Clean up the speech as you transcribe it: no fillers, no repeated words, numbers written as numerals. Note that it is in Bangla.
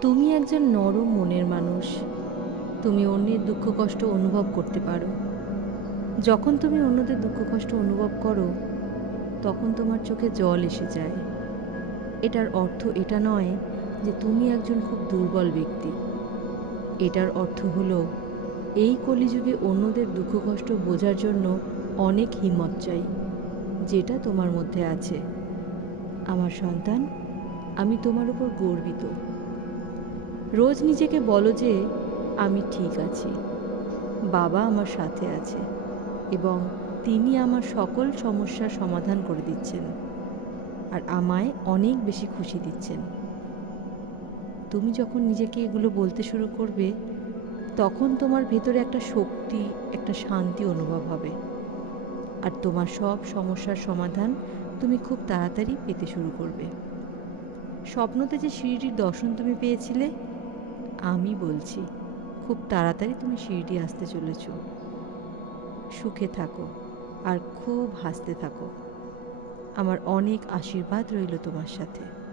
তুমি একজন নরম মনের মানুষ। তুমি অন্যের দুঃখ কষ্ট অনুভব করতে পারো। যখন তুমি অন্যদের দুঃখ কষ্ট অনুভব করো, তখন তোমার চোখে জল এসে যায়। এটার অর্থ এটা নয় যে তুমি একজন খুব দুর্বল ব্যক্তি। এটার অর্থ হলো এই কলিযুগে অন্যদের দুঃখ কষ্ট বোঝার জন্য অনেক হিম্মত চাই, যেটা তোমার মধ্যে আছে। আমার সন্তান, আমি তোমার উপর গর্বিত। রোজ নিজেকে বলো যে আমি ঠিক আছি, বাবা আমার সাথে আছে এবং তিনি আমার সকল সমস্যার সমাধান করে দিচ্ছেন আর আমায় অনেক বেশি খুশি দিচ্ছেন। তুমি যখন নিজেকে এগুলো বলতে শুরু করবে, তখন তোমার ভেতরে একটা শক্তি, একটা শান্তি অনুভব হবে। আর তোমার সব সমস্যার সমাধান তুমি খুব তাড়াতাড়ি পেতে শুরু করবে। স্বপ্নতে যে সিঁড়িটির দর্শন তুমি পেয়েছিলে, আমি বলছি খুব তাড়াতাড়ি তুমি সিঁড়িটি আসতে চলেছ। সুখে থাকো আর খুব হাসতে থাকো। আমার অনেক আশীর্বাদ রইল তোমার সাথে।